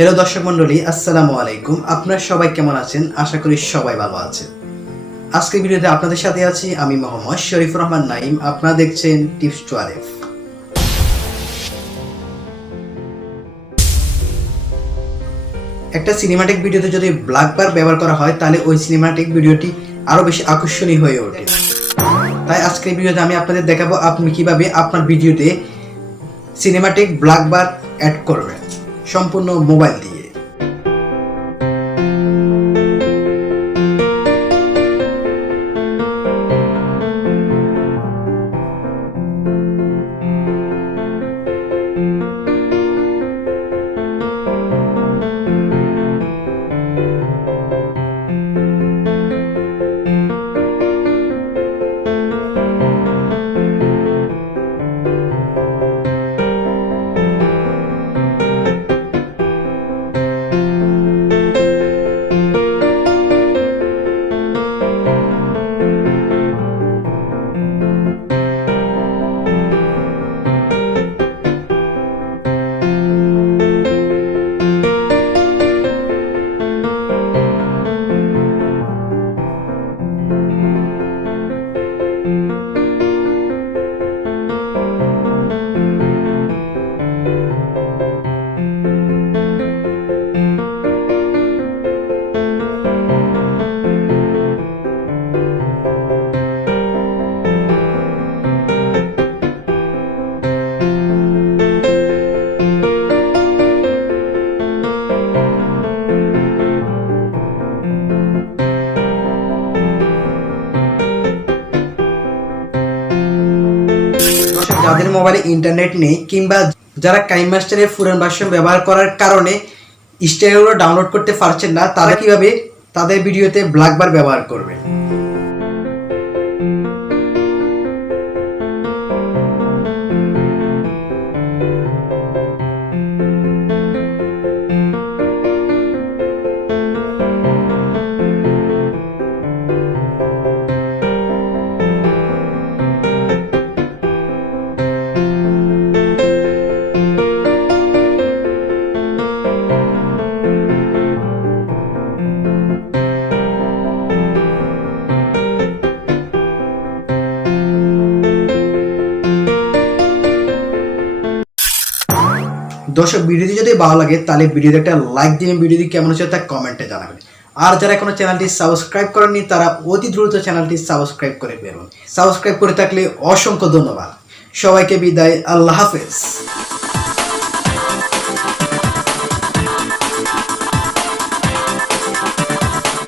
Hello দর্শক মণ্ডলী, আসসালামু আলাইকুম। আপনারা সবাই কেমন আছেন? আশা করি সবাই ভালো আছেন। আজকের ভিডিওতে আপনাদের সাথে আছি আমি মোহাম্মদ শরীফুর রহমান নাইম। আপনারা দেখছেন টিপস 12। একটা সিনেমাটিক ভিডিওতে যদি ব্ল্যাক বার ব্যবহার করা হয় তাহলে ওই সিনেমাটিক ভিডিওটি আরো বেশি আকর্ষণীয় হয়ে ওঠে। তাই আজকের ভিডিওতে আমি আপনাদের দেখাবো আপনি কিভাবে আপনার ভিডিওতে সিনেমাটিক ব্ল্যাক বার অ্যাড করবেন সম্পূর্ণ মোবাইল দিয়ে। যাদের মোবাইলে ইন্টারনেট নেই কিংবা যারা কাইনমাস্টারের পুরান ভার্সন ব্যবহার করার কারণে স্টাইলগুলো ডাউনলোড করতে পারছেন না, তারা কিভাবে তাদের ভিডিওতে ব্ল্যাক বার ব্যবহার করবে। দর্শক, ভিডিওটি যদি ভালো লাগে তাহলে ভিডিওতে একটা লাইক দিবেন, ভিডিওটি কেমন হচ্ছে তা কমেন্টে জানাবেন। আর যারা এখনো চ্যানেলটি সাবস্ক্রাইব করেননি তারা অতি দ্রুত চ্যানেলটি সাবস্ক্রাইব করে বেরোন। সাবস্ক্রাইব করে থাকলে অসংখ্য ধন্যবাদ। সবাইকে বিদায়, আল্লাহ হাফেজ।